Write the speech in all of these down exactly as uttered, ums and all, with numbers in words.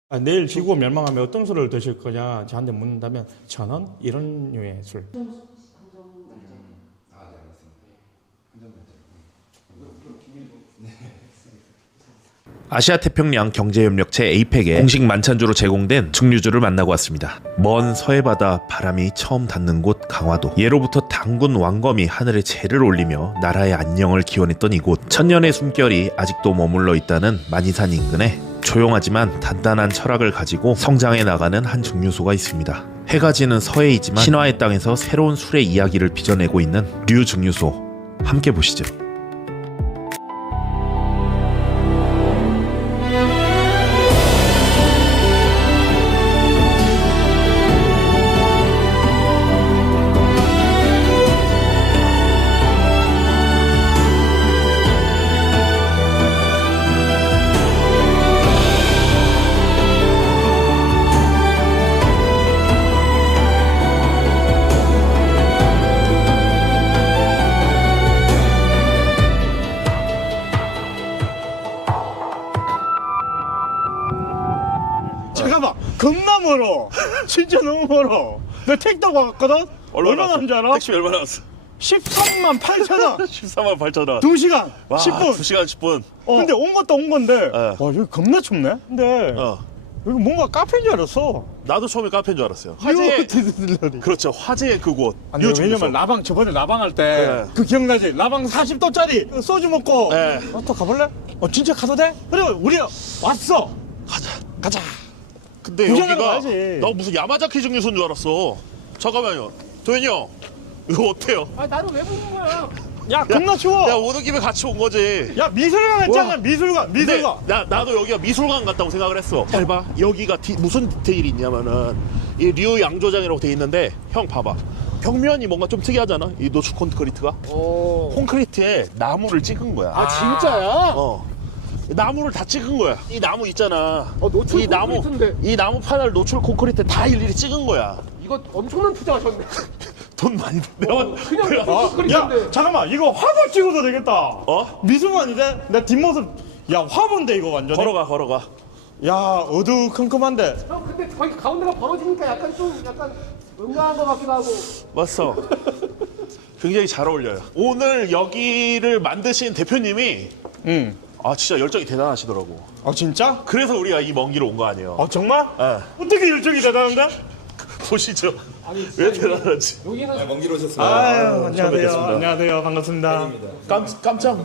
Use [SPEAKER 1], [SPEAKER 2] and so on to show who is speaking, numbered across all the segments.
[SPEAKER 1] 아, 내일 지구 멸망하면 어떤 술을 드실 거냐 저한테 묻는다면 천 원 이런 류의 술.
[SPEAKER 2] 아시아태평양 경제협력체 에이펙의 공식 만찬주로 제공된 증류주를 만나고 왔습니다. 먼 서해바다 바람이 처음 닿는 곳 강화도. 예로부터 단군 왕검이 하늘에 재를 올리며 나라의 안녕을 기원했던 이곳. 천년의 숨결이 아직도 머물러 있다는 만이산 인근에 조용하지만 단단한 철학을 가지고 성장해 나가는 한 증류소가 있습니다. 해가 지는 서해이지만 신화의 땅에서 새로운 술의 이야기를 빚어내고 있는 류 증류소. 함께 보시죠.
[SPEAKER 1] 잠깐만, 겁나 멀어. 진짜 너무 멀어. 내가 택 타고 왔거든? 얼마나 하는 줄 알아?
[SPEAKER 3] 택시 얼마나 왔어?
[SPEAKER 1] 십삼만 팔천 원.
[SPEAKER 3] 십사만 팔천 원.
[SPEAKER 1] 두 시간
[SPEAKER 3] 와,
[SPEAKER 1] 십 분.
[SPEAKER 3] 두 시간 십 분.
[SPEAKER 1] 어. 근데 온 것도 온 건데
[SPEAKER 3] 네.
[SPEAKER 1] 와 여기 겁나 춥네. 근데
[SPEAKER 3] 어.
[SPEAKER 1] 여기 뭔가 카페인 줄 알았어.
[SPEAKER 3] 나도 처음에 카페인 줄 알았어요. 화재.
[SPEAKER 1] 화재.
[SPEAKER 3] 그렇죠. 화재의 그곳.
[SPEAKER 1] 아니,
[SPEAKER 3] 류
[SPEAKER 1] 왜냐면
[SPEAKER 3] 증류소.
[SPEAKER 1] 라방 저번에 라방 할 때
[SPEAKER 3] 네.
[SPEAKER 1] 그 기억나지? 라방 사십 도짜리 소주 먹고
[SPEAKER 3] 네.
[SPEAKER 1] 어, 또 가볼래? 어 진짜 가도 돼? 그래 우리 왔어.
[SPEAKER 3] 가자.
[SPEAKER 1] 가자.
[SPEAKER 3] 근데
[SPEAKER 1] 구경하러
[SPEAKER 3] 여기가
[SPEAKER 1] 가야지.
[SPEAKER 3] 나 무슨 야마자키 증류소인 줄 알았어. 잠깐만요. 도현이 형. 이거 어때요?
[SPEAKER 4] 아 나를 왜 보는 거야?
[SPEAKER 1] 야 겁나 추워.
[SPEAKER 3] 야, 오는 김에 같이 온 거지.
[SPEAKER 1] 야 미술관 했잖아.
[SPEAKER 3] 와.
[SPEAKER 1] 미술관
[SPEAKER 3] 근데
[SPEAKER 1] 미술관.
[SPEAKER 3] 나, 나도 여기가 미술관 같다고 생각을 했어. 잘 봐. 여기가 디, 무슨 디테일이 있냐면은 이 류 양조장이라고 돼 있는데 형 봐봐. 벽면이 뭔가 좀 특이하잖아. 이 노출 콘크리트가.
[SPEAKER 4] 오.
[SPEAKER 3] 콘크리트에 나무를 찍은 거야.
[SPEAKER 4] 아 진짜야?
[SPEAKER 3] 어. 나무를 다 찍은 거야. 이 나무 있잖아.
[SPEAKER 4] 어, 노출
[SPEAKER 3] 이 나무,
[SPEAKER 4] 콘크리트인데.
[SPEAKER 3] 이 나무 판을 노출 콘크리트 다 일일이 찍은 거야.
[SPEAKER 4] 이거 엄청난 투자하셨네.
[SPEAKER 3] 돈 많이 내가
[SPEAKER 4] 어, 그냥
[SPEAKER 3] 내가-
[SPEAKER 1] 아, 야
[SPEAKER 4] 콘크리트인데.
[SPEAKER 1] 잠깐만 이거 화보 찍어도 되겠다.
[SPEAKER 3] 어?
[SPEAKER 1] 미술관인데 내 뒷모습 야 화보인데 이거 완전히.
[SPEAKER 3] 걸어가 걸어가.
[SPEAKER 1] 야 어두컴컴한데.
[SPEAKER 4] 형 근데 거기 가운데가 벌어지니까 약간 좀 약간 응아한 것 같기도 하고.
[SPEAKER 3] 맞어. 굉장히 잘 어울려요. 오늘 여기를 만드신 대표님이
[SPEAKER 1] 응.
[SPEAKER 3] 아 진짜 열정이 대단하시더라고.
[SPEAKER 1] 아 진짜?
[SPEAKER 3] 그래서 우리가 이 먼 길을 온 거 아니에요.
[SPEAKER 1] 아 정말?
[SPEAKER 3] 예.
[SPEAKER 1] 어떻게 열정이 대단한데?
[SPEAKER 3] 보시죠.
[SPEAKER 4] 아니
[SPEAKER 3] 왜 대단한지.
[SPEAKER 4] 여기는
[SPEAKER 5] 먼 길 오셨습니다.
[SPEAKER 1] 아유
[SPEAKER 3] 처음
[SPEAKER 1] 안녕하세요.
[SPEAKER 3] 뵙겠습니다.
[SPEAKER 1] 안녕하세요. 반갑습니다.
[SPEAKER 3] 깜, 깜짝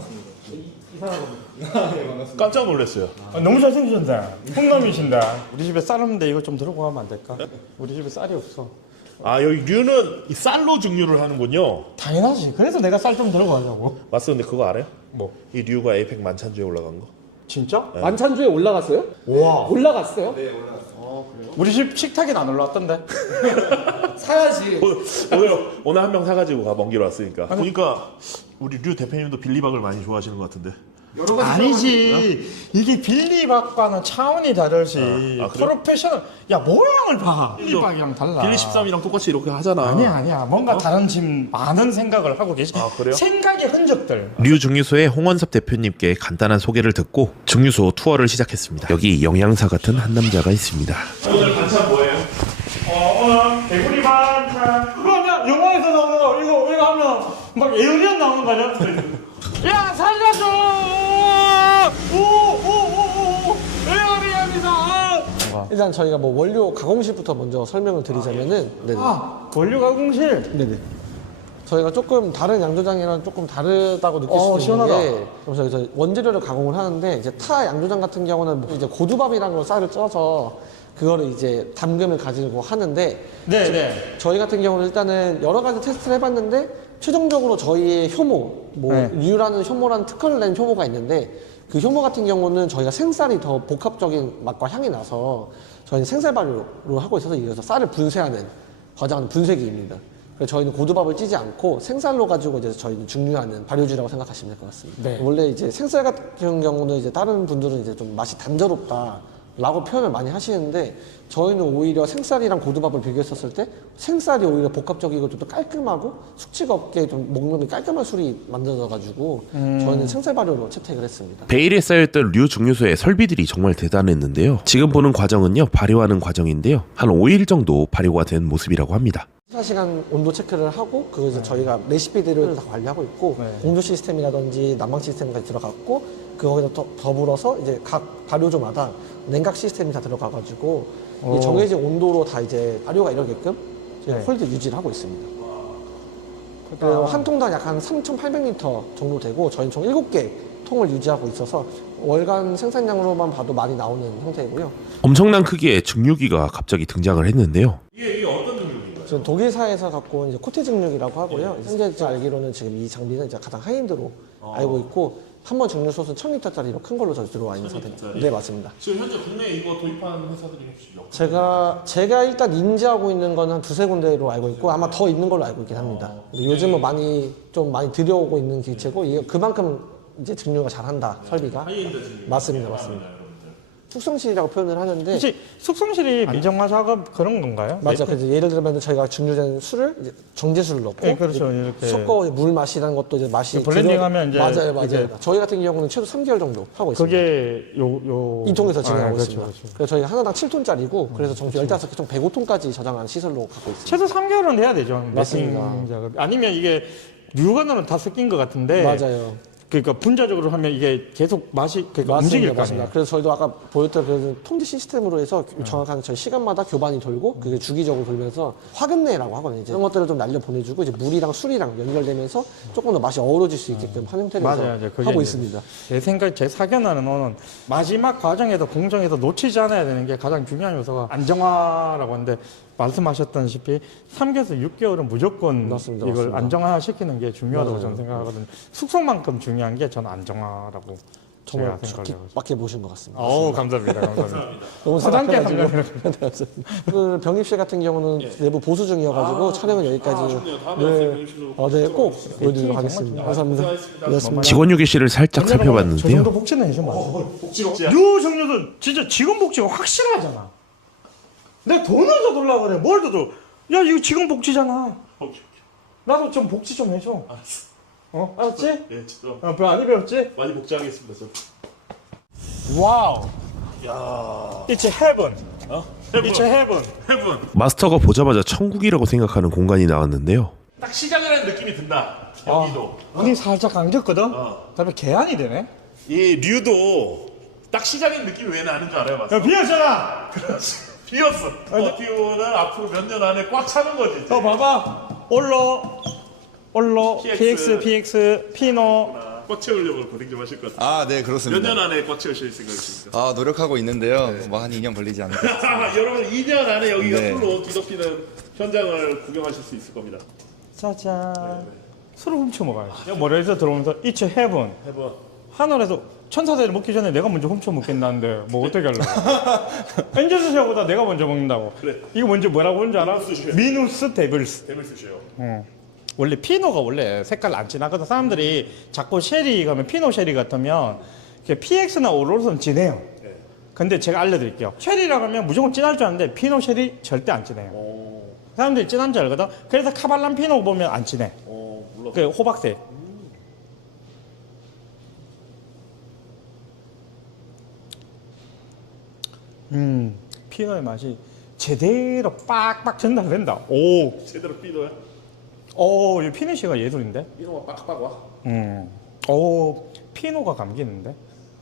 [SPEAKER 3] 깜짝 놀랐어요.
[SPEAKER 1] 아, 너무 잘생기셨네. 홍남이신데. 우리 집에 쌀 없는데 이거 좀 들고 가면 안 될까? 우리 집에 쌀이 없어.
[SPEAKER 3] 아 여기 류는 이 쌀로 증류를 하는군요.
[SPEAKER 1] 당연하지. 그래서 내가 쌀 좀 들고 가자고.
[SPEAKER 3] 맞어. 근데 그거 알아요?
[SPEAKER 1] 뭐?
[SPEAKER 3] 이 류가 에이펙 만찬주에 올라간 거.
[SPEAKER 1] 진짜?
[SPEAKER 4] 만찬주에 올라갔어요?
[SPEAKER 1] 와.
[SPEAKER 4] 올라갔어요?
[SPEAKER 1] 우리 집 식탁엔 안 올라왔던데.
[SPEAKER 4] 사야지.
[SPEAKER 3] 오늘 오늘, 오늘 한 명 사가지고 가 먼 길 왔으니까. 보니까 우리 류 대표님도 빌리박을 많이 좋아하시는 것 같은데.
[SPEAKER 4] 여러 가지
[SPEAKER 1] 아니지. 이게 빌리박과는 차원이 다르지.
[SPEAKER 3] 아, 그래요?
[SPEAKER 1] 프로페셔널. 야 모양을 봐. 빌리박이랑 달라.
[SPEAKER 3] 빌리 십삼이랑 똑같이 이렇게 하잖아.
[SPEAKER 1] 아니야 아니야. 뭔가 다른 지금 많은 생각을 하고 계시.
[SPEAKER 3] 아, 그래요?
[SPEAKER 1] 생각의 흔적들.
[SPEAKER 2] 류 증류소의 홍원섭 대표님께 간단한 소개를 듣고 증류소 투어를 시작했습니다. 여기 영양사 같은 한 남자가 있습니다.
[SPEAKER 3] 오늘 반찬 뭐예요?
[SPEAKER 1] 어 오늘 개구리 반찬. 그거 아니야? 영화에서 나오는 거. 이거 이거 하면 막 에어리언 나오는 거 아니야? 야 살려줘! 오오오오 에어리언이다.
[SPEAKER 6] 일단 저희가 뭐 원료 가공실부터 먼저 설명을 드리자면은 네네.
[SPEAKER 1] 아 원료 가공실.
[SPEAKER 6] 네네. 저희가 조금 다른 양조장이랑 조금 다르다고 느낄
[SPEAKER 1] 어,
[SPEAKER 6] 수 있는
[SPEAKER 1] 시원하다.
[SPEAKER 6] 게 그래서 저희가 원재료를 가공을 하는데 이제 타 양조장 같은 경우는 이제 고두밥이라는 걸 쌀을 쪄서 그거를 이제 담금을 가지고 하는데
[SPEAKER 1] 네네.
[SPEAKER 6] 저희 같은 경우는 일단은 여러 가지 테스트를 해봤는데 최종적으로 저희의 효모, 뭐
[SPEAKER 1] 네.
[SPEAKER 6] 류라는 효모라는 특허를 낸 효모가 있는데 그 효모 같은 경우는 저희가 생쌀이 더 복합적인 맛과 향이 나서 저희는 생쌀 발효로 하고 있어서 이어서 쌀을 분쇄하는 과정은 분쇄기입니다. 그래서 저희는 고두밥을 찌지 않고 생쌀로 가지고 이제 저희는 증류하는 발효주라고 생각하시면 될 것 같습니다.
[SPEAKER 1] 네.
[SPEAKER 6] 원래 이제 생쌀 같은 경우는 이제 다른 분들은 이제 좀 맛이 단조롭다. 라고 표현을 많이 하시는데 저희는 오히려 생쌀이랑 고두밥을 비교했었을 때 생쌀이 오히려 복합적이고 좀 더 깔끔하고 숙취가 없게 좀 먹는 깔끔한 술이 만들어져가지고 저희는 생쌀 발효로 채택을 했습니다.
[SPEAKER 2] 베일에 쌓여있던 류 증류소의 설비들이 정말 대단했는데요. 지금 보는 과정은요, 발효하는 과정인데요. 한 오 일 정도 발효가 된 모습이라고 합니다.
[SPEAKER 6] 이십사 시간 온도 체크를 하고 그래서 저희가 레시피들을 다 관리하고 있고
[SPEAKER 1] 네.
[SPEAKER 6] 공조 시스템이라든지 난방 시스템까지 들어갔고 그거에다 더, 더불어서 이제 각 발효조마다 냉각 시스템이 다 들어가가지고
[SPEAKER 1] 오.
[SPEAKER 6] 이 정해진 온도로 다 이제 발효가 이러게끔 저희가
[SPEAKER 1] 네.
[SPEAKER 6] 홀드 유지를 하고 있습니다. 그리고 한 통당 약 한 삼천팔백 리터 정도 되고 저희는 총 일곱 개 통을 유지하고 있어서 월간 생산량으로만 봐도 많이 나오는 형태이고요.
[SPEAKER 2] 엄청난 크기의 증류기가 갑자기 등장을 했는데요.
[SPEAKER 3] 이게, 이게 어떤 능력인가요?
[SPEAKER 6] 지금 독일사에서 갖고 온 이제 코테 증류기라고 하고요. 현재 제가 알기로는 지금 이 장비는 이제 가장 하이엔드로 알고 있고 한 번 증류솥은 천 리터짜리로 큰 걸로 저희 들어와 있는 상태입니다. 네, 맞습니다.
[SPEAKER 3] 지금 현재 국내에 이거 도입하는 회사들이 혹시 몇
[SPEAKER 6] 제가 제가 일단 인지하고 있는 건 한 두세 군데로 알고 있고 아마 더 있는 걸로 알고 있긴 합니다. 근데 요즘은 많이 좀 많이 들여오고 있는 기체고 이게 그만큼 이제 증류가 잘한다 설비가.
[SPEAKER 3] 하이엔드 증류
[SPEAKER 6] 맞습니다, 맞습니다. 숙성실이라고 표현을 하는데
[SPEAKER 1] 혹시 숙성실이 안정화 작업 그런 건가요?
[SPEAKER 6] 맞아. 그래서 예를 들면 저희가 증류된 술을 이제 정제수를 넣고
[SPEAKER 1] 네, 그렇죠.
[SPEAKER 6] 이제
[SPEAKER 1] 이렇게.
[SPEAKER 6] 섞어 이제 물 맛이라는 것도 이제 맛이
[SPEAKER 1] 블렌딩하면 이제
[SPEAKER 6] 맞아요, 맞아요.
[SPEAKER 1] 이제
[SPEAKER 6] 저희 같은 경우는 최소 삼 개월 정도 하고 있습니다.
[SPEAKER 1] 그게 요, 요.
[SPEAKER 6] 이 통에서 진행하고
[SPEAKER 1] 아, 그렇죠,
[SPEAKER 6] 있습니다.
[SPEAKER 1] 그렇죠.
[SPEAKER 6] 그래서 저희 하나당 칠 톤짜리고 그래서 정수 열다섯 개 총 백오 톤까지 저장한 시설로 갖고 있습니다.
[SPEAKER 1] 최소 삼 개월은 해야 되죠.
[SPEAKER 6] 맞습니다.
[SPEAKER 1] 매칭 작업. 아니면 이게 류관으로는 다 섞인 것 같은데.
[SPEAKER 6] 맞아요.
[SPEAKER 1] 그러니까 분자적으로 하면 이게 계속 맛이 그러니까
[SPEAKER 6] 맞습니다,
[SPEAKER 1] 움직일 거
[SPEAKER 6] 맞습니다.
[SPEAKER 1] 아니에요.
[SPEAKER 6] 그래서 저희도 아까 보였던 그 통지 시스템으로 해서 정확한 저희 시간마다 교반이 돌고 그게 주기적으로 돌면서 화근내라고 하거든요. 이제 그런 것들을 좀 날려 보내주고 이제 물이랑 술이랑 연결되면서 조금 더 맛이 어우러질 수 있게끔 한 형태로 해서
[SPEAKER 1] 맞아요. 이제 그게
[SPEAKER 6] 하고
[SPEAKER 1] 이제
[SPEAKER 6] 있습니다.
[SPEAKER 1] 제 생각, 제 사견하는 거는 마지막 과정에서 공정에서 놓치지 않아야 되는 게 가장 중요한 요소가 안정화라고 하는데 말씀하셨다시피 삼 개월에서 육 개월은 무조건
[SPEAKER 6] 맞습니다,
[SPEAKER 1] 이걸
[SPEAKER 6] 맞습니다.
[SPEAKER 1] 안정화시키는 게 중요하다고
[SPEAKER 6] 맞아요.
[SPEAKER 1] 저는 생각하거든요. 숙성만큼 중요한 게 저는 안정화라고
[SPEAKER 6] 정말
[SPEAKER 1] 제가 생각을 해요.
[SPEAKER 6] 깊게 보신 것 같습니다.
[SPEAKER 1] 어우 감사합니다. 감사합니다.
[SPEAKER 6] 너무
[SPEAKER 1] 사장께
[SPEAKER 6] 생각해가지고. 그 병입실 같은 경우는 내부 보수 중이어가지고 촬영은 여기까지. 네, 어, 네, 꼭 보여드리도록 하겠습니다. 감사합니다. 고맙습니다.
[SPEAKER 2] 직원 휴게실을 살짝
[SPEAKER 1] 저
[SPEAKER 2] 살펴봤는데요.
[SPEAKER 1] 정도 복지는 해주면 안 돼.
[SPEAKER 3] 복지로
[SPEAKER 1] 류 정도도 진짜 직원 복지가 확실하잖아. 내가 돈을 더 돌라 그래. 뭘 더 줘? 야 이거 직원 복지잖아. 나도 좀 복지 좀 해줘.
[SPEAKER 3] 알았어.
[SPEAKER 1] 어 알았지?
[SPEAKER 3] 네, 저
[SPEAKER 1] 어, 별 많이 배웠지?
[SPEAKER 3] 많이 복지하겠습니다. 저.
[SPEAKER 1] 와우.
[SPEAKER 3] 야,
[SPEAKER 1] It's heaven.
[SPEAKER 3] 어?
[SPEAKER 1] It's heaven.
[SPEAKER 3] 해분.
[SPEAKER 2] 마스터가 보자마자 천국이라고 생각하는 공간이 나왔는데요.
[SPEAKER 3] 딱 시장이라는 느낌이 든다. 여기도.
[SPEAKER 1] 눈이 살짝 감겼거든.
[SPEAKER 3] 어.
[SPEAKER 1] 다음에 개안이 되네.
[SPEAKER 3] 이 류도 딱 시장인 느낌이 왜 나는 줄 알아요, 맞어?
[SPEAKER 1] 야 비었잖아.
[SPEAKER 3] 그렇지. 비었어. 버티고는 앞으로 몇 년 안에 꽉 차는 거지. 이제.
[SPEAKER 1] 어 봐봐. 올로 올로
[SPEAKER 3] 피엑스.
[SPEAKER 1] 피엑스 피엑스 피노.
[SPEAKER 3] 꽉 채우려고 고생 좀 하실 것 같아요.
[SPEAKER 5] 아, 네,
[SPEAKER 3] 몇
[SPEAKER 5] 그렇습니다.
[SPEAKER 3] 년 안에 꽉 채우실 생각이십니까?
[SPEAKER 5] 아, 노력하고 있는데요. 뭐 한 이 년 걸리지 않을까.
[SPEAKER 3] 여러분 이 년 안에 여기가
[SPEAKER 5] 네.
[SPEAKER 3] 풀로 뒤덮이는 현장을 구경하실 수 있을 겁니다.
[SPEAKER 1] 짜잔. 술을 훔쳐 먹어야지. 머리에서 들어오면서 It's heaven.
[SPEAKER 3] 해봐.
[SPEAKER 1] 하늘에서 천사들이 먹기 전에 내가 먼저 훔쳐 먹겠다는데 뭐 어떻게 하려고? 엔젤스 샤보다 내가 먼저 먹는다고.
[SPEAKER 3] 그래.
[SPEAKER 1] 이거 먼저 뭐라고 하는지 알아?
[SPEAKER 3] 미누스 쉐.
[SPEAKER 1] 미누스 데블스.
[SPEAKER 3] 뱀을 쓰셔요.
[SPEAKER 1] 어. 원래 피노가 원래 색깔 안 진하거든. 사람들이 자꾸 쉐리 가면 피노 쉐리 같으면 피엑스나 오로로는 진해요.
[SPEAKER 3] 네.
[SPEAKER 1] 근데 제가 알려드릴게요. 쉐리라고 하면 무조건 진할 줄 아는데 피노 쉐리 절대 안 진해요.
[SPEAKER 3] 오,
[SPEAKER 1] 사람들이 진한 줄 알거든. 그래서 카발란 피노 보면 안 진해.
[SPEAKER 3] 오, 몰라.
[SPEAKER 1] 그 호박색. 음, 피노의 맛이 제대로 빡빡 전달된다. 오,
[SPEAKER 3] 제대로 삐도야?
[SPEAKER 1] 오, 이 피니쉬가 예술인데?
[SPEAKER 3] 삐도가 빡빡 와.
[SPEAKER 1] 음, 오, 피노가 감기는데?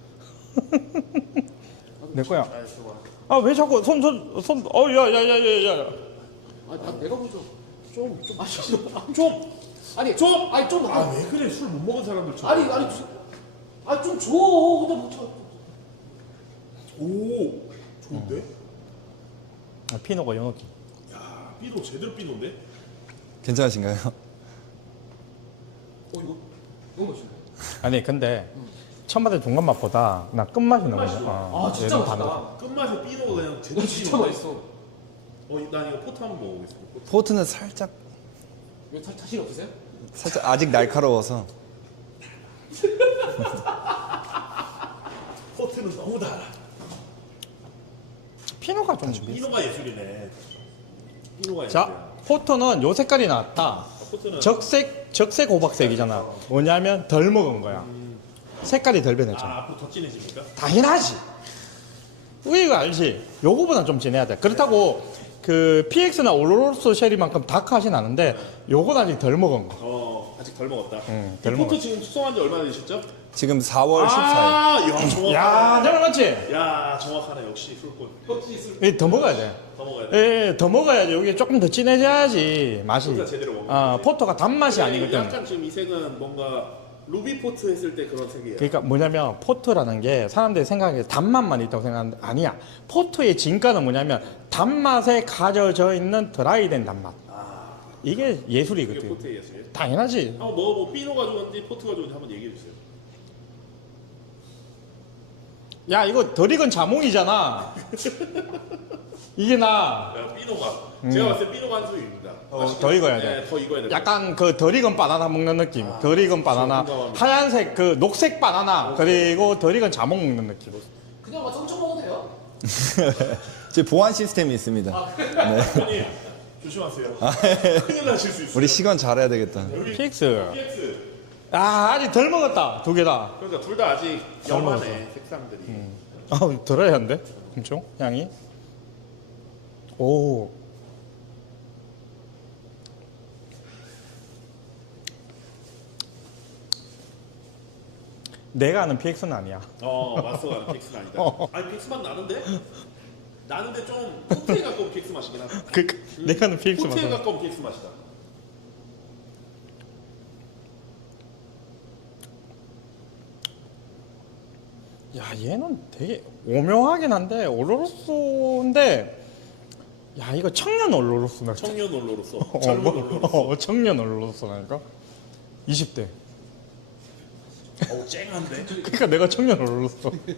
[SPEAKER 1] 내 거야.
[SPEAKER 3] 아, 좋아.
[SPEAKER 1] 아, 왜 자꾸 손, 손, 손, 어, 야, 야, 야, 야, 야.
[SPEAKER 4] 아, 나 내가 먼저 좀, 좀, 아, 좀,
[SPEAKER 3] 좀!
[SPEAKER 4] 아니, 좀, 아니, 좀,
[SPEAKER 3] 아, 왜 그래? 술 못 먹은 사람들 쳐.
[SPEAKER 4] 아니, 아니, 좀, 아, 좀 줘. 근데 뭐, 저,
[SPEAKER 3] 오, 좋은데?
[SPEAKER 1] 아, 피노가 연어기.
[SPEAKER 3] 야, 삐도 제대로 삐도인데?
[SPEAKER 5] 괜찮으신가요?
[SPEAKER 4] 어, 이거, 너무 맛있네.
[SPEAKER 1] 아니, 근데, 첫 맛의 중간 맛보다 나 끝맛이 너무 어,
[SPEAKER 4] 아, 진짜
[SPEAKER 1] 얘는
[SPEAKER 4] 맛있다.
[SPEAKER 1] 다르다.
[SPEAKER 3] 끝맛에 삐도가 그냥 제대로
[SPEAKER 4] 이거 진짜
[SPEAKER 3] 삐도인데?
[SPEAKER 4] 맛있어.
[SPEAKER 3] 어, 난 이거 포트 한번 먹어보겠습니다. 포트.
[SPEAKER 5] 포트는 살짝,
[SPEAKER 4] 왜 자, 자신 없으세요?
[SPEAKER 5] 살짝 아직 날카로워서.
[SPEAKER 3] 포트는 너무 달아.
[SPEAKER 1] 피노가 좀
[SPEAKER 3] 피노가 예술이네. 피노가 예술.
[SPEAKER 1] 자, 포토는 요 색깔이 나왔다.
[SPEAKER 3] 포트는
[SPEAKER 1] 적색, 적색 호박색이잖아. 뭐냐면 덜 먹은 거야. 색깔이 덜 변했잖아.
[SPEAKER 3] 아, 앞으로 더 진해집니까?
[SPEAKER 1] 당연하지. 이거 알지? 요거보다 좀 진해야 돼. 그렇다고 그 피엑스나 올로로스 쉐리만큼 다크하진 않은데 요건 아직 덜 먹은 거.
[SPEAKER 3] 어, 아직 덜 먹었다.
[SPEAKER 1] 응,
[SPEAKER 3] 이
[SPEAKER 1] 덜
[SPEAKER 3] 포트
[SPEAKER 1] 먹었어.
[SPEAKER 3] 지금 숙성한 지 얼마나 되셨죠?
[SPEAKER 5] 지금 사월 십사일.
[SPEAKER 3] 아, 야, 정확하네.
[SPEAKER 1] 야, 정말 맞지?
[SPEAKER 3] 야, 정확하네. 역시 술꾼.
[SPEAKER 1] 이 더 먹어야 돼.
[SPEAKER 3] 더 먹어야 돼.
[SPEAKER 1] 예, 예, 더 먹어야지. 여기 조금 더 진해져야지 맛이.
[SPEAKER 3] 진짜 제대로 먹는
[SPEAKER 1] 아,
[SPEAKER 3] 거지.
[SPEAKER 1] 포토가 단맛이
[SPEAKER 3] 근데
[SPEAKER 1] 아니거든.
[SPEAKER 3] 약간 지금 이 색은 뭔가 루비 포트 했을 때 그런 색이에요.
[SPEAKER 1] 그러니까 뭐냐면 포트라는 게 사람들이 생각하기에 단맛만 있다고 생각하는데 아니야. 포트의 진가는 뭐냐면 단맛에 가져져 있는 드라이된 단맛. 이게
[SPEAKER 3] 이게
[SPEAKER 1] 예술이거든.
[SPEAKER 3] 포트의 예술이에요.
[SPEAKER 1] 당연하지.
[SPEAKER 3] 한번 먹어보고 삐노가 좋은지 포트가 좋은지 한번 얘기해 주세요.
[SPEAKER 1] 야, 이거 덜 익은 자몽이잖아. 이게 나
[SPEAKER 3] 야, 삐노가 제가 봤을 때 삐노가 한 수입니다.
[SPEAKER 1] 어, 더 익어야 돼.
[SPEAKER 3] 네, 더 익어야 돼.
[SPEAKER 1] 약간 그 덜 익은 바나나 먹는 느낌. 덜 익은 바나나,
[SPEAKER 3] 공감합니다.
[SPEAKER 1] 하얀색 그 녹색 바나나, 그리고 덜 익은 자몽 먹는 느낌.
[SPEAKER 6] 그냥 막 청청 먹어도 돼요?
[SPEAKER 5] 제 보안 시스템이 있습니다.
[SPEAKER 3] 형님 조심하세요. 큰일 나실 수 있어요.
[SPEAKER 5] 우리 시간 잘해야 되겠다.
[SPEAKER 1] 피엑스.
[SPEAKER 3] 피엑스.
[SPEAKER 1] 아, 아직 덜 먹었다. 두 개 다.
[SPEAKER 3] 그러니까 둘 다 아직 영하네 색상들이.
[SPEAKER 1] 아, 들어야 한데? 엄청 향이. 오. 내가 아는 피엑스는 아니야.
[SPEAKER 3] 어, 마스터가 픽스는 아니다. 아니 픽스 맛 나는데? 나는데 좀 포트에 가까운 픽스 맛이긴 하다.
[SPEAKER 1] 그, 그 내가 아는 피엑스
[SPEAKER 3] 포트에
[SPEAKER 1] 맞아.
[SPEAKER 3] 가까운 픽스 맛이다.
[SPEAKER 1] 야, 얘는 되게 오묘하긴 한데 올로로스인데, 야, 이거 청년 올로로스네.
[SPEAKER 3] 청년 올로로서
[SPEAKER 1] 어,
[SPEAKER 3] 젊은
[SPEAKER 1] 뭐,
[SPEAKER 3] 올로로서.
[SPEAKER 1] 어, 청년 올로로스라니까. 이십 대.
[SPEAKER 3] 어우 쨍한데?
[SPEAKER 1] 그러니까 내가 청년 올로로스.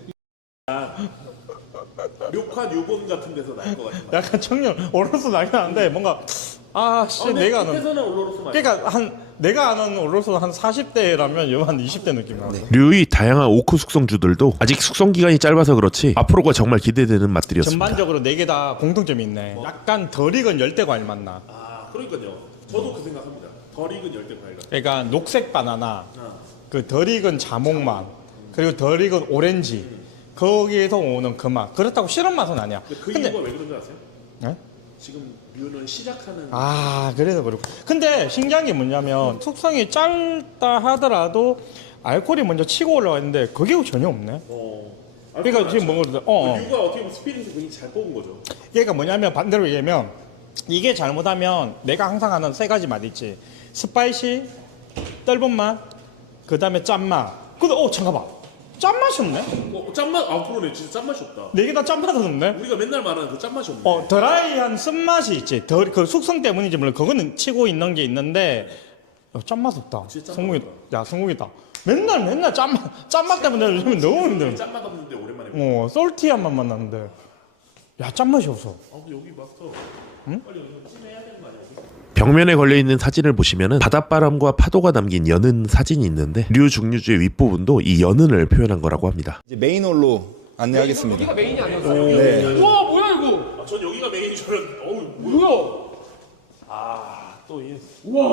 [SPEAKER 3] 료칸 유본 같은 데서 날 것 같은 맛.
[SPEAKER 1] 약간 청년 올로로스 나긴 하는데 뭔가 아, 씨, 내가 아는.
[SPEAKER 3] 에서는 올로로스 맛.
[SPEAKER 1] 그러니까 한 내가 아는 올로로스 한 사십 대라면 얘한 이십 대 느낌 나.
[SPEAKER 2] 류의 다양한 오크 숙성주들도 아직 숙성 기간이 짧아서 그렇지 앞으로가 정말 기대되는 맛들이었습니다.
[SPEAKER 1] 전반적으로 네 개 다 공통점이 있네. 약간 덜 익은 열대 과일 맛 나.
[SPEAKER 3] 아 그러니까요. 저도 그 생각합니다. 덜 익은 열대 과일 같은.
[SPEAKER 1] 그러니까 녹색 바나나,
[SPEAKER 3] 아.
[SPEAKER 1] 그 덜 익은 자몽 맛, 그리고 덜 익은 오렌지. 거기에서 오는 그 맛. 그렇다고 싫은 맛은 아니야.
[SPEAKER 3] 근데 그
[SPEAKER 1] 근데
[SPEAKER 3] 이유가 왜 그런지 아세요?
[SPEAKER 1] 네?
[SPEAKER 3] 지금 류는 시작하는
[SPEAKER 1] 아, 그래서 그렇고. 근데 신기한 게 뭐냐면 숙성이 짧다 하더라도 알코올이 먼저 치고 올라왔는데 그게 전혀 없네.
[SPEAKER 3] 어.
[SPEAKER 1] 그러니까 지금 먹어도 돼. 어, 어.
[SPEAKER 3] 류가 어떻게 보면 스피릿을 굉장히 잘 뽑은 거죠.
[SPEAKER 1] 그러니까 뭐냐면 반대로 얘기하면 이게 잘못하면 내가 항상 하는 세 가지 맛 있지. 스파이시, 떫은 맛, 그 다음에 짠맛. 근데 어 잠깐만, 짠맛이 없네.
[SPEAKER 3] 어, 짠맛 아 그러네. 진짜 짠맛이 없다.
[SPEAKER 1] 네 개 다 짠맛은 없네.
[SPEAKER 3] 우리가 맨날 말하는 그 짠맛이 없네.
[SPEAKER 1] 어, 드라이한 쓴맛이 있지. 덜, 그 숙성 때문인지 몰라. 그거는 치고 있는 게 있는데 어, 짠맛 없다.
[SPEAKER 3] 진짜 짠맛
[SPEAKER 1] 성공이, 야, 성공이다. 맨날 맨날 짠맛, 짠맛 때문에 요즘 너무 힘들어.
[SPEAKER 3] 짠맛 없는데 오랜만에.
[SPEAKER 1] 어, 솔티한 맛만 나는데. 야, 짠맛이 없어.
[SPEAKER 3] 아 근데 여기 마스터. 빨리 여기 찜해야 되는 거 아니야? 여기?
[SPEAKER 2] 벽면에 걸려있는 사진을 보시면 바닷바람과 파도가 담긴 연은 사진이 있는데 류 증류주의 윗부분도 이 연은을 표현한 거라고 합니다.
[SPEAKER 5] 이제 메인 홀로 안내하겠습니다.
[SPEAKER 6] 여기가 메인이 아니었어요?
[SPEAKER 5] 네.
[SPEAKER 6] 와 뭐야 이거?
[SPEAKER 3] 아, 전 여기가 메인인 줄 알았는데. 어우
[SPEAKER 6] 뭐야?
[SPEAKER 3] 아또 이.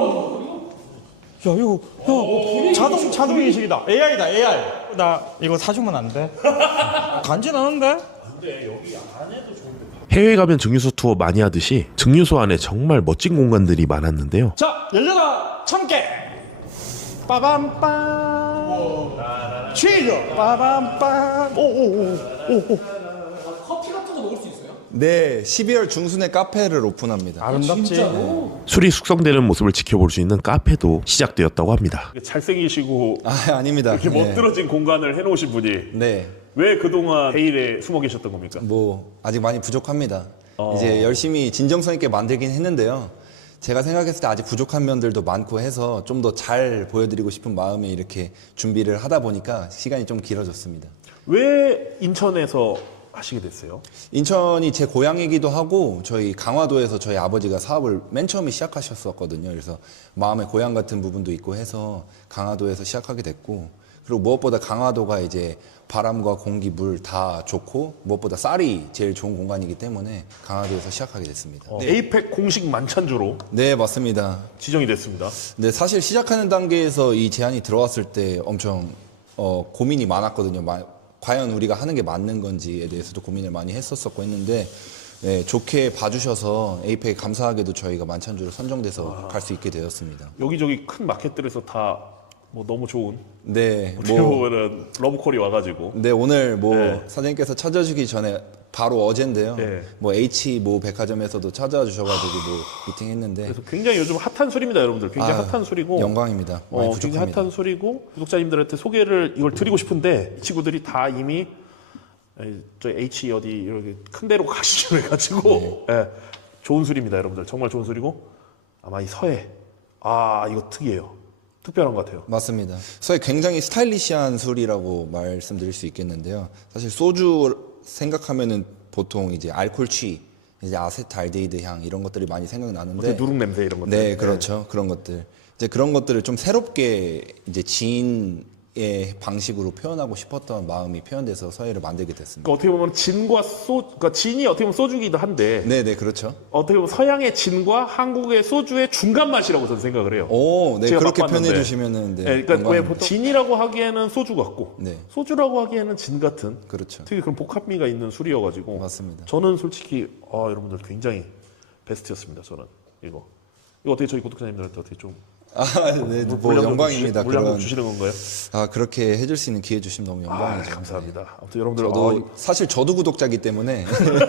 [SPEAKER 1] 야, 이거, 야, 자동, 자동 인식이다. 에이아이다, 에이아이. 나 이거 사주면 안 돼? 간지나는데?
[SPEAKER 3] 근데 여기 안에도 좋은데.
[SPEAKER 2] 해외 가면 증류소 투어 많이 하듯이 증류소 안에 정말 멋진 공간들이 많았는데요.
[SPEAKER 1] 자, 열려라, 참깨! 빠밤빰! 취죠! 빠밤빰! 오오오오오.
[SPEAKER 6] 커피 같은 거 먹을 수 있어요?
[SPEAKER 5] 네, 십이월 중순에 카페를 오픈합니다.
[SPEAKER 1] 아름답지?
[SPEAKER 2] 술이 숙성되는 모습을 지켜볼 수 있는 카페도 시작되었다고 합니다.
[SPEAKER 3] 잘생기시고
[SPEAKER 5] 아, 아닙니다.
[SPEAKER 3] 이렇게
[SPEAKER 5] 네.
[SPEAKER 3] 멋들어진 공간을 해놓으신 분이
[SPEAKER 5] 네.
[SPEAKER 3] 왜 그동안 베일에 숨어 계셨던 겁니까?
[SPEAKER 5] 뭐 아직 많이 부족합니다.
[SPEAKER 3] 어.
[SPEAKER 5] 이제 열심히 진정성 있게 만들긴 했는데요. 제가 생각했을 때 아직 부족한 면들도 많고 해서 좀 더 잘 보여드리고 싶은 마음에 이렇게 준비를 하다 보니까 시간이 좀 길어졌습니다.
[SPEAKER 3] 왜 인천에서 하시게 됐어요?
[SPEAKER 5] 인천이 제 고향이기도 하고 저희 강화도에서 저희 아버지가 사업을 맨 처음에 시작하셨었거든요. 그래서 마음의 고향 같은 부분도 있고 해서 강화도에서 시작하게 됐고, 그리고 무엇보다 강화도가 이제 바람과 공기, 물 다 좋고 무엇보다 쌀이 제일 좋은 공간이기 때문에 강화도에서 시작하게 됐습니다.
[SPEAKER 3] 어, 에이펙 공식 만찬주로
[SPEAKER 5] 네, 맞습니다.
[SPEAKER 3] 지정이 됐습니다.
[SPEAKER 5] 네, 사실 시작하는 단계에서 이 제안이 들어왔을 때 엄청 어, 고민이 많았거든요. 마- 과연 우리가 하는 게 맞는 건지에 대해서도 고민을 많이 했었었고 했는데 네, 좋게 봐주셔서 에이펙 감사하게도 저희가 만찬주로 선정돼서 갈 수 있게 되었습니다.
[SPEAKER 3] 여기저기 큰 마켓들에서 다 뭐 너무 좋은
[SPEAKER 5] 네,
[SPEAKER 3] 어떻게
[SPEAKER 5] 뭐,
[SPEAKER 3] 보면은 러브콜이 와가지고
[SPEAKER 5] 네 오늘 뭐
[SPEAKER 3] 네.
[SPEAKER 5] 사장님께서 찾아주기 전에 바로 어젠데요.
[SPEAKER 3] 네.
[SPEAKER 5] 뭐 H 모 백화점에서도 찾아와 주셔가지고 뭐 미팅했는데
[SPEAKER 3] 그래서 굉장히 요즘 핫한 술입니다, 여러분들. 굉장히
[SPEAKER 5] 아유,
[SPEAKER 3] 핫한 술이고
[SPEAKER 5] 영광입니다. 많이
[SPEAKER 3] 어, 굉장히
[SPEAKER 5] 부족합니다.
[SPEAKER 3] 핫한 술이고 구독자님들한테 소개를 이걸 드리고 싶은데 이 친구들이 다 이미 에이, 저 H 어디 이렇게 큰 데로 가시죠 해가지고
[SPEAKER 5] 네.
[SPEAKER 3] 예, 좋은 술입니다, 여러분들. 정말 좋은 술이고 아마 이 서해 아 이거 특이해요. 특별한 것 같아요.
[SPEAKER 5] 맞습니다. 서해 굉장히 스타일리시한 술이라고 말씀드릴 수 있겠는데요. 사실 소주 생각하면은 보통 이제 알코올 취, 이제 아세트알데히드 향 이런 것들이 많이 생각나는데
[SPEAKER 3] 누룩 냄새 이런 것들.
[SPEAKER 5] 네, 그렇죠. 그런 것들. 이제 그런 것들을 좀 새롭게 이제 지인의 방식으로 표현하고 싶었던 마음이 표현돼서 서해를 만들게 됐습니다.
[SPEAKER 3] 그러니까 어떻게 보면 진과 소, 그러니까 진이 어떻게 보면 소주기도 한데
[SPEAKER 5] 네, 네, 그렇죠.
[SPEAKER 3] 어떻게 보면 서양의 진과 한국의 소주의 중간 맛이라고 저는 생각을 해요.
[SPEAKER 5] 오, 네,
[SPEAKER 3] 제가
[SPEAKER 5] 그렇게
[SPEAKER 3] 맛봤는데.
[SPEAKER 5] 표현해 주시면은 네,
[SPEAKER 3] 네, 그러니까 왜
[SPEAKER 5] 영광입니다.
[SPEAKER 3] 보통 진이라고 하기에는 소주 같고
[SPEAKER 5] 네.
[SPEAKER 3] 소주라고 하기에는 진 같은
[SPEAKER 5] 그렇죠.
[SPEAKER 3] 되게 그런 복합미가 있는 술이어가지고
[SPEAKER 5] 맞습니다.
[SPEAKER 3] 저는 솔직히 아, 여러분들 굉장히 베스트였습니다. 저는 이거 이거 어떻게 저희 구독자님들한테 어떻게 좀
[SPEAKER 5] 아, 네, 뭐
[SPEAKER 3] 물량 좀
[SPEAKER 5] 영광입니다.
[SPEAKER 3] 주시, 물량 좀
[SPEAKER 5] 그런
[SPEAKER 3] 주시는 건가요?
[SPEAKER 5] 아, 그렇게 해줄 수 있는 기회 주시면 너무
[SPEAKER 3] 아,
[SPEAKER 5] 영광이죠.
[SPEAKER 3] 감사합니다. 아무튼 여러분들
[SPEAKER 5] 저도
[SPEAKER 3] 어,
[SPEAKER 5] 사실 저도 구독자이기 때문에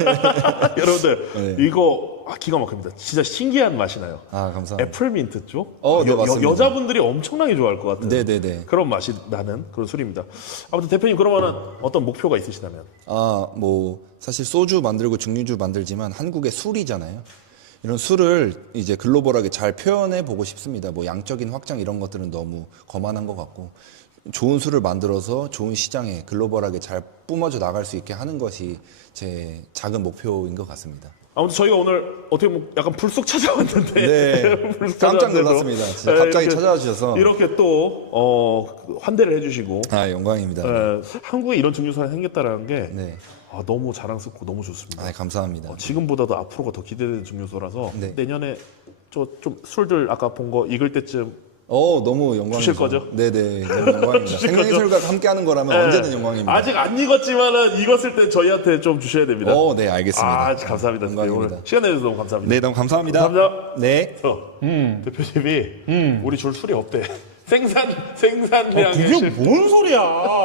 [SPEAKER 3] 여러분들
[SPEAKER 5] 네.
[SPEAKER 3] 이거 아, 기가 막힙니다. 진짜 신기한 맛이 나요.
[SPEAKER 5] 아, 감사합니다.
[SPEAKER 3] 애플민트 쪽?
[SPEAKER 5] 어, 네,
[SPEAKER 3] 여,
[SPEAKER 5] 맞습니다.
[SPEAKER 3] 여자분들이 엄청나게 좋아할 것 같은
[SPEAKER 5] 네, 네, 네.
[SPEAKER 3] 그런 맛이 나는 그런 술입니다. 아무튼 대표님 그러면은 어떤 목표가 있으시다면?
[SPEAKER 5] 아, 뭐 사실 소주 만들고 증류주 만들지만 한국의 술이잖아요. 이런 술을 이제 글로벌하게 잘 표현해 보고 싶습니다. 뭐 양적인 확장 이런 것들은 너무 거만한 것 같고 좋은 술을 만들어서 좋은 시장에 글로벌하게 잘 뿜어져 나갈 수 있게 하는 것이 제 작은 목표인 것 같습니다.
[SPEAKER 3] 아무튼 저희가 오늘 어떻게 보면 약간 불쑥 찾아왔는데
[SPEAKER 5] 네,
[SPEAKER 3] 불쑥
[SPEAKER 5] 깜짝
[SPEAKER 3] 찾아왔는데도
[SPEAKER 5] 놀랐습니다. 진짜
[SPEAKER 3] 네,
[SPEAKER 5] 갑자기
[SPEAKER 3] 이렇게-
[SPEAKER 5] 찾아와 주셔서
[SPEAKER 3] 이렇게 또 어, 환대를 해주시고
[SPEAKER 5] 아, 영광입니다.
[SPEAKER 3] 에, 한국에 이런 증류소가 생겼다라는 게
[SPEAKER 5] 네,
[SPEAKER 3] 아, 너무 자랑스럽고 너무 좋습니다.
[SPEAKER 5] 아, 감사합니다.
[SPEAKER 3] 어, 지금보다도 앞으로가 더 기대되는 증류소라서
[SPEAKER 5] 네.
[SPEAKER 3] 내년에 저 좀 술들 아까 본 거 익을 때쯤
[SPEAKER 5] 어, 너무 영광이죠.
[SPEAKER 3] 주실 거죠?
[SPEAKER 5] 네네, 너무 영광입니다.
[SPEAKER 3] 주실
[SPEAKER 5] 생명술과 함께하는 거라면
[SPEAKER 3] 예,
[SPEAKER 5] 언제든 영광입니다.
[SPEAKER 3] 아직 안 익었지만은 익었을 때 저희한테 좀 주셔야 됩니다.
[SPEAKER 5] 어, 네, 알겠습니다.
[SPEAKER 3] 아, 감사합니다.
[SPEAKER 5] 영광입니다.
[SPEAKER 3] 오늘 시간 내주셔서 너무 감사합니다.
[SPEAKER 5] 네, 너무 감사합니다.
[SPEAKER 3] 감사합니다.
[SPEAKER 5] 네.
[SPEAKER 3] 어, 대표님이 우리 줄 술이 없대. 생산 생산량의
[SPEAKER 1] 그게
[SPEAKER 3] 실-
[SPEAKER 1] 뭔 소리야?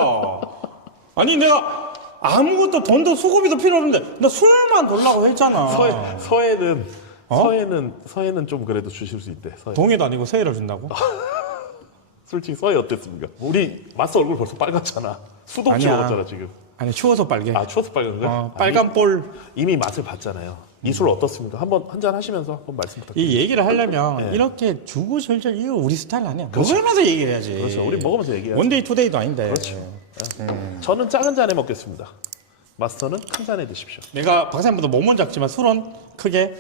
[SPEAKER 1] 아니 내가 아무것도 돈도 수고비도 필요 없는데 나 술만 돌라고 했잖아.
[SPEAKER 3] 서해 서해는 서해는 서해는 좀 그래도 주실 수 있대. 서해.
[SPEAKER 1] 동해도 아니고 세일을 준다고?
[SPEAKER 3] 솔직히 서해 어땠습니까? 우리 마스 얼굴 벌써 빨갛잖아. 수도
[SPEAKER 1] 아니야.
[SPEAKER 3] 찍어봤잖아 지금.
[SPEAKER 1] 아니 추워서 빨개.
[SPEAKER 3] 아 추워서 빨간 거야?
[SPEAKER 1] 어, 빨간 볼.
[SPEAKER 3] 이미 맛을 봤잖아요. 이 술 어떻습니까? 한번 한 잔 하시면서 한번 말씀 부탁드립니다.
[SPEAKER 1] 이 얘기를 하려면
[SPEAKER 3] 네.
[SPEAKER 1] 이렇게 주구절절 이거 우리 스타일 아니야. 먹으면서 얘기를 해야지.
[SPEAKER 3] 그렇죠. 우리 먹으면서 얘기해야죠.
[SPEAKER 1] 원데이 투데이도 아닌데.
[SPEAKER 3] 그렇죠. 저는 작은 잔에 먹겠습니다. 마스터는 큰 잔에 드십시오.
[SPEAKER 1] 내가 박사님보다 몸은 작지만 술은 크게.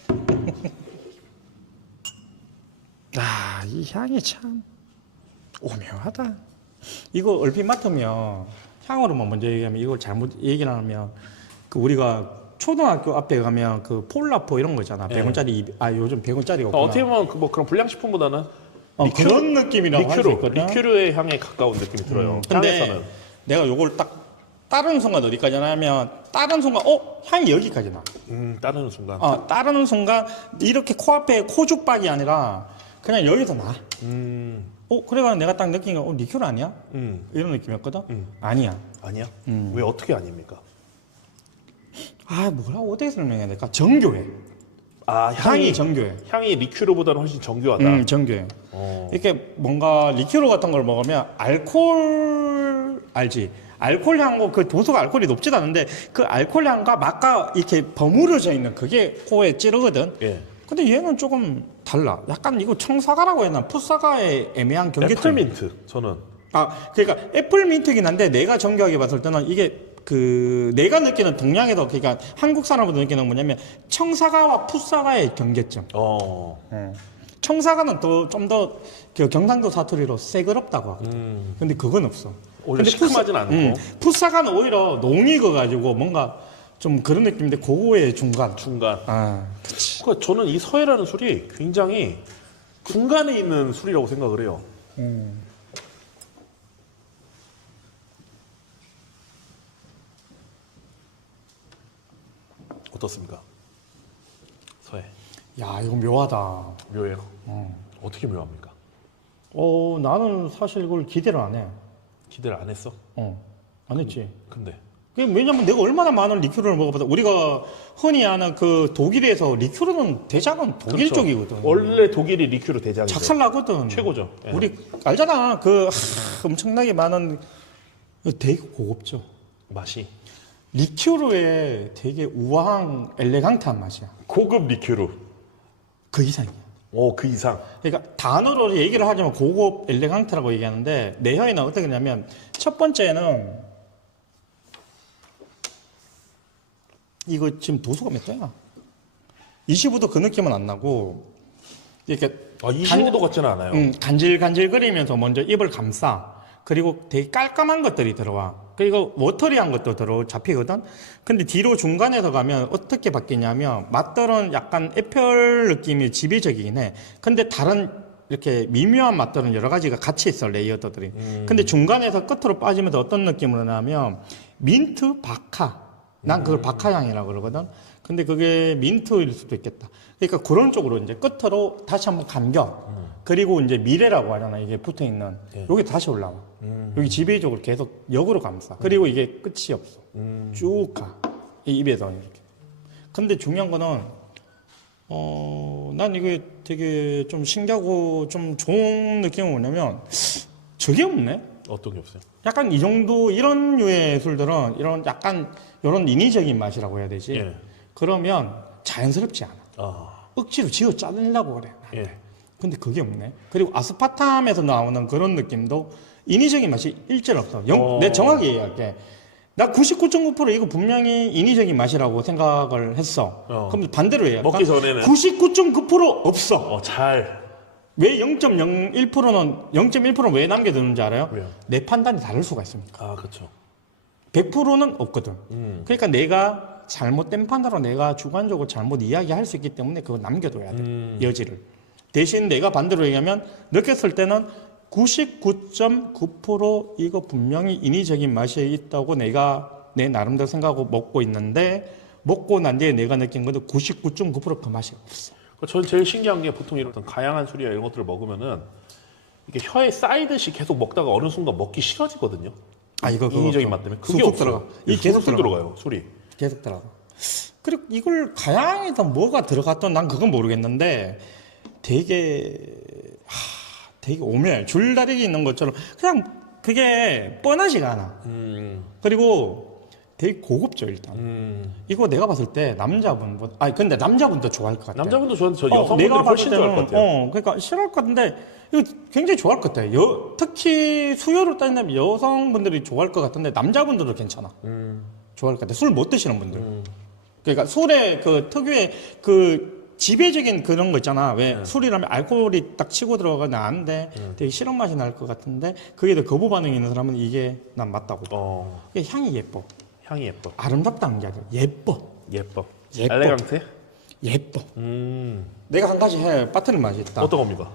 [SPEAKER 1] 아, 이 향이 참 오묘하다. 이거 얼핏 맡으면 향으로만 먼저 얘기하면 이걸 잘못 얘기를 하면 그 우리가 초등학교 앞에 가면 그 폴라포 이런 거 있잖아. 백 원짜리 아 요즘 백 원짜리가 없구나.
[SPEAKER 3] 어떻게 보면 그 뭐 그런 불량식품보다는
[SPEAKER 1] 어, 그런 느낌이라고 할 수
[SPEAKER 3] 리큐르,
[SPEAKER 1] 있거든.
[SPEAKER 3] 리큐르의 향에 가까운 느낌이 들어요.
[SPEAKER 1] 근데
[SPEAKER 3] 향에서는.
[SPEAKER 1] 내가 요걸 딱 따르는 순간 어디까지 나냐면 따르는 순간 어 향이 여기까지 나.
[SPEAKER 3] 음, 따르는 순간.
[SPEAKER 1] 어 따르는 순간 이렇게 코앞에 코죽박이 아니라 그냥 여기서 나.
[SPEAKER 3] 음,
[SPEAKER 1] 어 그래가 내가 딱 느낀 거 어 리큐르 아니야?
[SPEAKER 3] 음,
[SPEAKER 1] 이런 느낌이었거든.
[SPEAKER 3] 음.
[SPEAKER 1] 아니야.
[SPEAKER 3] 아니야?
[SPEAKER 1] 음.
[SPEAKER 3] 왜 어떻게 아닙니까?
[SPEAKER 1] 아 뭐라고 어떻게 설명해야 될까? 정교해.
[SPEAKER 3] 아,
[SPEAKER 1] 향이
[SPEAKER 3] 향이
[SPEAKER 1] 정교해.
[SPEAKER 3] 향이 리큐르보다는 훨씬 정교하다.
[SPEAKER 1] 음 정교해.
[SPEAKER 3] 어.
[SPEAKER 1] 이렇게 뭔가 리큐르 같은 걸 먹으면 알코올 알지? 알코올 향고 그 도수가 알코올이 높지도 않은데 그 알코올 향과 맛과 이렇게 버무려져 있는 그게 코에 찌르거든.
[SPEAKER 3] 예.
[SPEAKER 1] 근데 얘는 조금 달라. 약간 이거 청사과라고 해나 풋사과의 애매한 경계점.
[SPEAKER 3] 애플민트 저는
[SPEAKER 1] 아 그러니까 애플민트긴 한데 내가 정교하게 봤을 때는 이게 그 내가 느끼는 동양에서 그러니까 한국 사람으로 느끼는 건 뭐냐면 청사과와 풋사과의 경계점.
[SPEAKER 3] 어.
[SPEAKER 1] 청사과는 더 좀 더 경상도 사투리로 새그럽다고 하거든.
[SPEAKER 3] 음.
[SPEAKER 1] 근데 그건 없어.
[SPEAKER 3] 오히려 시큼하진 않고.
[SPEAKER 1] 음, 풋사과는 오히려 농 익어가지고 뭔가 좀 그런 느낌인데 그거의 중간.
[SPEAKER 3] 중간.
[SPEAKER 1] 아,
[SPEAKER 3] 그러니까 저는 이 서해라는 술이 굉장히 중간에 있는 술이라고 생각을 해요. 어떻습니까? 서해.
[SPEAKER 1] 야 이거 묘하다.
[SPEAKER 3] 묘해요. 어떻게 묘합니까?
[SPEAKER 1] 어 나는 사실 이걸 기대를 안 해.
[SPEAKER 3] 기대를 안 했어?
[SPEAKER 1] 어, 안 했지.
[SPEAKER 3] 근데
[SPEAKER 1] 그게 왜냐면 내가 얼마나 많은 리큐르를 먹어봤다. 우리가 흔히 아는 그 독일에서 리큐르는 대장은 독일
[SPEAKER 3] 그렇죠.
[SPEAKER 1] 쪽이거든.
[SPEAKER 3] 원래 독일이 리큐르 대장이죠.
[SPEAKER 1] 작살 나거든.
[SPEAKER 3] 최고죠. 예.
[SPEAKER 1] 우리 알잖아. 그 하, 엄청나게 많은 되게 고급죠.
[SPEAKER 3] 맛이
[SPEAKER 1] 리큐르에 되게 우아한 엘레강트한 맛이야.
[SPEAKER 3] 고급 리큐르.
[SPEAKER 1] 그 이상이야.
[SPEAKER 3] 오, 그 이상.
[SPEAKER 1] 그러니까 단어로 얘기를 하자면 고급 엘레강트라고 얘기하는데 내 혀에는 어떻게 되냐면 첫 번째는 이거 지금 도수가 몇 도야? 이십오 도 그 느낌은 안 나고 이렇게
[SPEAKER 3] 아, 이십오 도 같지는 않아요.
[SPEAKER 1] 음, 간질간질거리면서 먼저 입을 감싸. 그리고 되게 깔끔한 것들이 들어와. 그리고 워터리한 것도 들어 잡히거든. 근데 뒤로 중간에서 가면 어떻게 바뀌냐면 맛들은 약간 애플 느낌이 지배적이긴 해. 근데 다른 이렇게 미묘한 맛들은 여러 가지가 같이 있어 레이어드들이.
[SPEAKER 3] 음.
[SPEAKER 1] 근데 중간에서 끝으로 빠지면서 어떤 느낌으로 나면 민트 바카. 난 그걸 바카향이라고 그러거든. 근데 그게 민트일 수도 있겠다. 그러니까 그런 쪽으로 이제 끝으로 다시 한번 감겨. 그리고 이제 미래라고 하잖아. 이게 붙어 있는.
[SPEAKER 3] 예.
[SPEAKER 1] 여기 다시 올라와. 여기 지배적으로 계속 역으로 감싸. 그리고 이게 끝이 없어. 쭉 가. 이 입에서 이렇게. 근데 중요한 거는, 어, 난 이게 되게 좀 신기하고 좀 좋은 느낌은 뭐냐면, 저게 없네?
[SPEAKER 3] 어떤 게 없어요?
[SPEAKER 1] 약간 이 정도, 이런 류의 술들은 이런 약간, 이런 인위적인 맛이라고 해야 되지.
[SPEAKER 3] 예.
[SPEAKER 1] 그러면 자연스럽지 않아.
[SPEAKER 3] 아,
[SPEAKER 1] 억지로 지어 짜내려고 그래.
[SPEAKER 3] 예.
[SPEAKER 1] 근데 그게 없네. 그리고 아스파탐에서 나오는 그런 느낌도 인위적인 맛이 일절 없어. 영,
[SPEAKER 3] 어.
[SPEAKER 1] 내 정확히 얘기할게. 나 구십구 점 구 퍼센트 이거 분명히 인위적인 맛이라고 생각을 했어.
[SPEAKER 3] 어.
[SPEAKER 1] 그럼 반대로 얘기해.
[SPEAKER 3] 먹기 전에는?
[SPEAKER 1] 구십구 점 구 퍼센트 없어.
[SPEAKER 3] 어, 잘.
[SPEAKER 1] 왜 영 점 영일 퍼센트는 영 점 일 퍼센트는 왜 남겨두는지 알아요?
[SPEAKER 3] 왜요?
[SPEAKER 1] 내 판단이 다를 수가 있습니다.
[SPEAKER 3] 아, 그렇죠.
[SPEAKER 1] 백 퍼센트는 없거든.
[SPEAKER 3] 음.
[SPEAKER 1] 그러니까 내가 잘못된 판단으로 내가 주관적으로 잘못 이야기할 수 있기 때문에 그거 남겨둬야 돼.
[SPEAKER 3] 음.
[SPEAKER 1] 여지를. 대신 내가 반대로 얘기하면 느꼈을 때는 구십구 점 구 퍼센트 이거 분명히 인위적인 맛이 있다고 내가 내 나름대로 생각하고 먹고 있는데 먹고 난 뒤에 내가 느낀 건데 구십구 점 구 퍼센트 그 맛이 없어.
[SPEAKER 3] 전 제일 신기한 게 보통 이런 어떤 가양한 술이나 이런 것들을 먹으면은 이게 혀에 쌓이듯이 계속 먹다가 어느 순간 먹기 싫어지거든요.
[SPEAKER 1] 아 이거 그거
[SPEAKER 3] 인위적인
[SPEAKER 1] 그거.
[SPEAKER 3] 맛 때문에 그게
[SPEAKER 1] 쑥쑥
[SPEAKER 3] 없어요.
[SPEAKER 1] 들어가.
[SPEAKER 3] 이
[SPEAKER 1] 이 계속
[SPEAKER 3] 쑥쑥
[SPEAKER 1] 들어가.
[SPEAKER 3] 들어가요, 술이.
[SPEAKER 1] 계속 들어가. 그리고 이걸 가양에다 뭐가 들어갔던 난 그건 모르겠는데 되게 하, 되게 오묘해. 줄다리기 있는 것처럼 그냥 그게 뻔하지가 않아.
[SPEAKER 3] 음,
[SPEAKER 1] 그리고 되게 고급져 일단.
[SPEAKER 3] 음.
[SPEAKER 1] 이거 내가 봤을 때 남자분, 아니 근데 남자분도 좋아할 것 같아.
[SPEAKER 3] 남자분도 좋아하는데 저
[SPEAKER 1] 어,
[SPEAKER 3] 여성분들이
[SPEAKER 1] 내가
[SPEAKER 3] 훨씬
[SPEAKER 1] 봤을
[SPEAKER 3] 좋아할 것
[SPEAKER 1] 때는
[SPEAKER 3] 같아요.
[SPEAKER 1] 어, 그러니까 싫어할 것 같은데 이거 굉장히 좋아할 것 같아. 여, 특히 수요로 따진다면 여성분들이 좋아할 것 같은데 남자분들도 괜찮아.
[SPEAKER 3] 음.
[SPEAKER 1] 좋아할 것 같아. 술 못 드시는 분들. 그러니까 술의 그 특유의 그 지배적인 그런 거 있잖아. 왜 술이라면 알코올이 딱 치고 들어가면 아는데 되게 싫은 맛이 날 것 같은데 그게 더 거부 반응이 있는 사람은 이게 난 맞다고.
[SPEAKER 3] 어,
[SPEAKER 1] 이게 향이 예뻐.
[SPEAKER 3] 향이 예뻐.
[SPEAKER 1] 아름답다는 게 아니라 예뻐.
[SPEAKER 3] 예뻐.
[SPEAKER 1] 예뻐.
[SPEAKER 3] 엘레강트?
[SPEAKER 1] 예뻐.
[SPEAKER 3] 음.
[SPEAKER 1] 내가 한 가지 해 빠뜨린 맛이 있다.
[SPEAKER 3] 어떤 겁니까?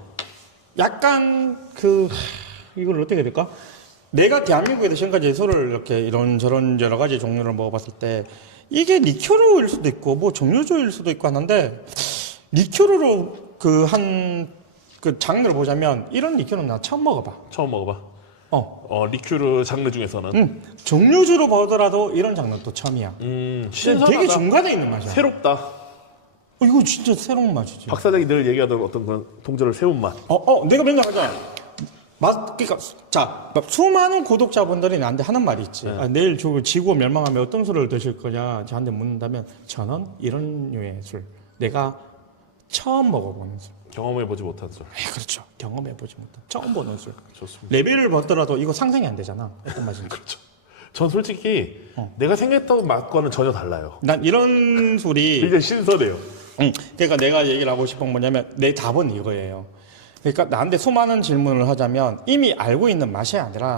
[SPEAKER 1] 약간 그 이걸 어떻게 해야 될까? 내가 대한민국에서 지금까지 술을 이렇게 이런저런 여러 가지 종류를 먹어봤을 때 이게 리큐르일 수도 있고 뭐 정류주일 수도 있고 하는데 리큐르로 그 한 그 장르를 보자면 이런 리큐르는 나 처음 먹어봐.
[SPEAKER 3] 처음 먹어봐.
[SPEAKER 1] 어,
[SPEAKER 3] 어, 리큐르 장르 중에서는.
[SPEAKER 1] 음, 정류주로 보더라도 이런 장르는 또 처음이야.
[SPEAKER 3] 음,
[SPEAKER 1] 근데
[SPEAKER 3] 신선하다.
[SPEAKER 1] 되게 중간에 있는 맛이야.
[SPEAKER 3] 새롭다.
[SPEAKER 1] 어, 이거 진짜 새로운 맛이지.
[SPEAKER 3] 박 사장이 늘 얘기하던 어떤 그런 동절을 세운 맛.
[SPEAKER 1] 어, 어, 내가 맨날 하잖아. 맛, 그니까, 자, 수많은 구독자분들이 나한테 하는 말이 있지.
[SPEAKER 3] 네.
[SPEAKER 1] 아, 내일 저 지구가 멸망하면 어떤 술을 드실 거냐, 저한테 묻는다면, 저는 이런 류의 술. 내가 처음 먹어보는 술.
[SPEAKER 3] 경험해보지 못한 술.
[SPEAKER 1] 예, 그렇죠. 경험해보지 못한. 처음 보는 술.
[SPEAKER 3] 좋습니다.
[SPEAKER 1] 레벨을 받더라도 이거 상상이 안 되잖아. 어떤 맛인지.
[SPEAKER 3] 그렇죠. 전 솔직히
[SPEAKER 1] 어.
[SPEAKER 3] 내가 생각했던 맛과는 전혀 달라요.
[SPEAKER 1] 난 이런 술이.
[SPEAKER 3] 굉장히 신선해요.
[SPEAKER 1] 응. 그러니까 내가 얘기를 하고 싶은 건 뭐냐면 내 답은 이거예요. 그러니까 나한테 수많은 질문을 하자면 이미 알고 있는 맛이 아니라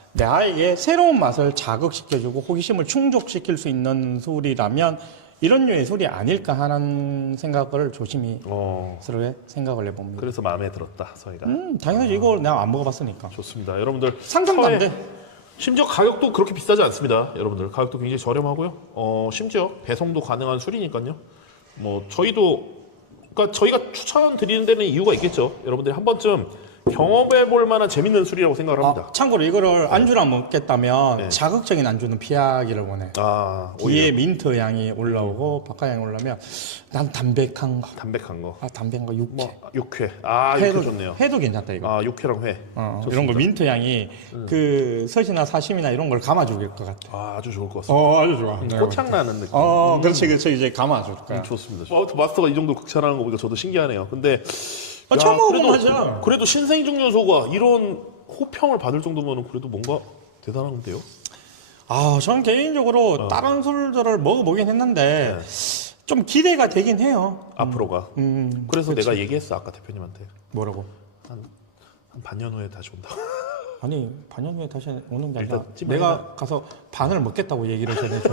[SPEAKER 1] 내 아이에게 새로운 맛을 자극시켜주고 호기심을 충족시킬 수 있는 술이라면 이런 류의 술이 아닐까 하는 생각을 조심히
[SPEAKER 3] 어.
[SPEAKER 1] 스스로의 생각을 해봅니다.
[SPEAKER 3] 그래서 마음에 들었다 서희가.
[SPEAKER 1] 음, 당연하지. 이거 내가 안 먹어봤으니까.
[SPEAKER 3] 좋습니다. 여러분들
[SPEAKER 1] 상상도 안 돼.
[SPEAKER 3] 심지어 가격도 그렇게 비싸지 않습니다. 여러분들 가격도 굉장히 저렴하고요. 어, 심지어 배송도 가능한 술이니까요. 뭐 저희도 그러니까 저희가 추천드리는 데는 이유가 있겠죠. 여러분들이 한 번쯤 경험해 볼 만한 재밌는 술이라고 생각을 합니다.
[SPEAKER 1] 아, 참고로 이거를 안주로 안 먹겠다면
[SPEAKER 3] 네.
[SPEAKER 1] 자극적인 안주는 피하기를 원해.
[SPEAKER 3] 아,
[SPEAKER 1] 뒤에
[SPEAKER 3] 오히려
[SPEAKER 1] 민트 향이 올라오고 바카 향이 올라오면 난 담백한 거.
[SPEAKER 3] 담백한 거.
[SPEAKER 1] 아, 담백한 거 육회.
[SPEAKER 3] 뭐 육회. 아, 육회
[SPEAKER 1] 회도
[SPEAKER 3] 좋네요.
[SPEAKER 1] 회도 괜찮다 이거.
[SPEAKER 3] 아, 육회랑 회.
[SPEAKER 1] 어,
[SPEAKER 3] 좋습니다.
[SPEAKER 1] 이런 거 민트 향이 그 서시나 사심이나 이런 걸 감아줄 것 같아.
[SPEAKER 3] 아, 아주 좋을 것 같습니다.
[SPEAKER 1] 어, 아주 좋아.
[SPEAKER 3] 꽃향 나는 느낌.
[SPEAKER 1] 어, 그렇지, 그렇지. 이제 감아줄 거야.
[SPEAKER 3] 좋습니다. 어, 마스터가 이 정도 극찬하는 거 보니까 저도 신기하네요. 근데
[SPEAKER 1] 아,
[SPEAKER 3] 야,
[SPEAKER 1] 처음 먹어보면
[SPEAKER 3] 그래도-
[SPEAKER 1] 하죠.
[SPEAKER 3] 그래도 신생 증류소가 이런 호평을 받을 정도면 그래도 뭔가 대단한데요.
[SPEAKER 1] 아, 저는 개인적으로
[SPEAKER 3] 어.
[SPEAKER 1] 다른 술들을 먹어보긴 했는데 좀 기대가 되긴 해요.
[SPEAKER 3] 앞으로가.
[SPEAKER 1] 음,
[SPEAKER 3] 그래서
[SPEAKER 1] 그렇지.
[SPEAKER 3] 내가 얘기했어 아까 대표님한테
[SPEAKER 1] 뭐라고?
[SPEAKER 3] 한 반년 후에 다시 온다.
[SPEAKER 1] 아니, 반년 후에 다시 오는 게 아니라
[SPEAKER 3] 일단 찜해라.
[SPEAKER 1] 내가 가서 반을 먹겠다고 얘기를 전해줘.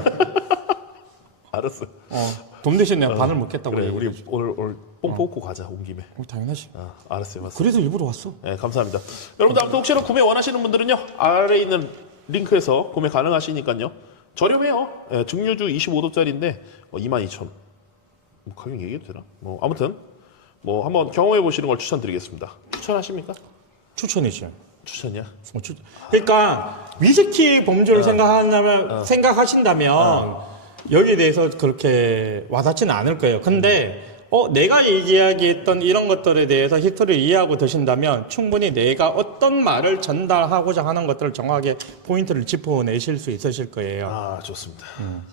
[SPEAKER 3] 알았어.
[SPEAKER 1] 어, 돈 대신 내가 반을 먹겠다고
[SPEAKER 3] 그래
[SPEAKER 1] 얘기를
[SPEAKER 3] 우리 오늘 오늘 뽕 뽑고 가자 온 김에.
[SPEAKER 1] 어, 당연하지.
[SPEAKER 3] 아, 알았어요. 맞습니다.
[SPEAKER 1] 그래서 일부러 왔어.
[SPEAKER 3] 네, 감사합니다. 여러분들 아무튼 혹시나 구매 원하시는 분들은요 아래에 있는 링크에서 구매 가능하시니까요. 저렴해요. 예, 증류주 이십오 도짜리인데 어, 이만 이천 원. 뭐 가격 얘기해도 되나? 뭐 아무튼 뭐 한번 경험해 보시는 걸 추천드리겠습니다. 추천하십니까?
[SPEAKER 1] 추천이죠.
[SPEAKER 3] 추천이야?
[SPEAKER 1] 어, 추... 그러니까 위스키 범주를 생각한다면 생각하신다면 여기에 대해서 그렇게 와닿지는 않을 거예요. 근데 어 내가 얘기하기했던 이런 것들에 대해서 히스토리를 이해하고 드신다면 충분히 내가 어떤 말을 전달하고자 하는 것들을 정확하게 포인트를 짚어내실 수 있으실 거예요.
[SPEAKER 3] 아 좋습니다.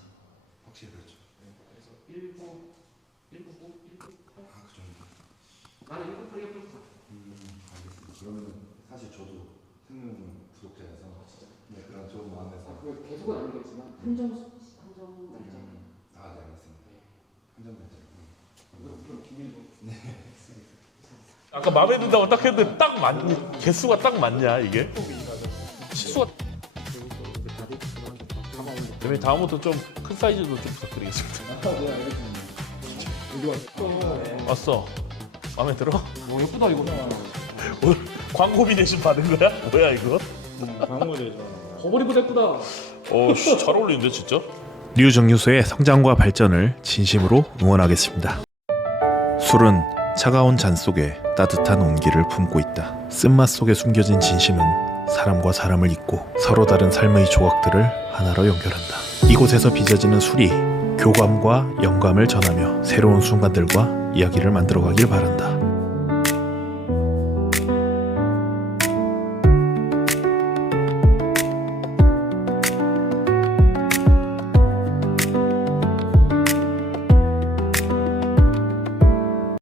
[SPEAKER 5] 사실 저도 생명 구독자여서 네, 그런 좋은 마음에서
[SPEAKER 4] 계속은 아니겠지만
[SPEAKER 7] 한정 한정 날짜.
[SPEAKER 5] 아, 네, 알겠습니다. 한정
[SPEAKER 3] 아까 마음에 든다고 딱 했는데 딱 맞, 개수가 딱 맞냐 이게? 실수가. 그러면 다음부터 좀 큰 사이즈도 좀 부탁드리겠습니다. 왔어. 마음에 들어?
[SPEAKER 1] 뭐 예쁘다 이거.
[SPEAKER 3] 오늘 광고비 대신 받은 거야? 뭐야 이거?
[SPEAKER 1] 광고되죠.
[SPEAKER 4] 버버리보다 예쁘다.
[SPEAKER 3] 어, 씨, 잘 어울리는데 진짜?
[SPEAKER 2] 류 증류소의 성장과 발전을 진심으로 응원하겠습니다. 술은 차가운 잔 속에 따뜻한 온기를 품고 있다. 쓴맛 속에 숨겨진 진심은 사람과 사람을 잇고 서로 다른 삶의 조각들을 하나로 연결한다. 이곳에서 빚어지는 술이 교감과 영감을 전하며 새로운 순간들과 이야기를 만들어가길 바란다.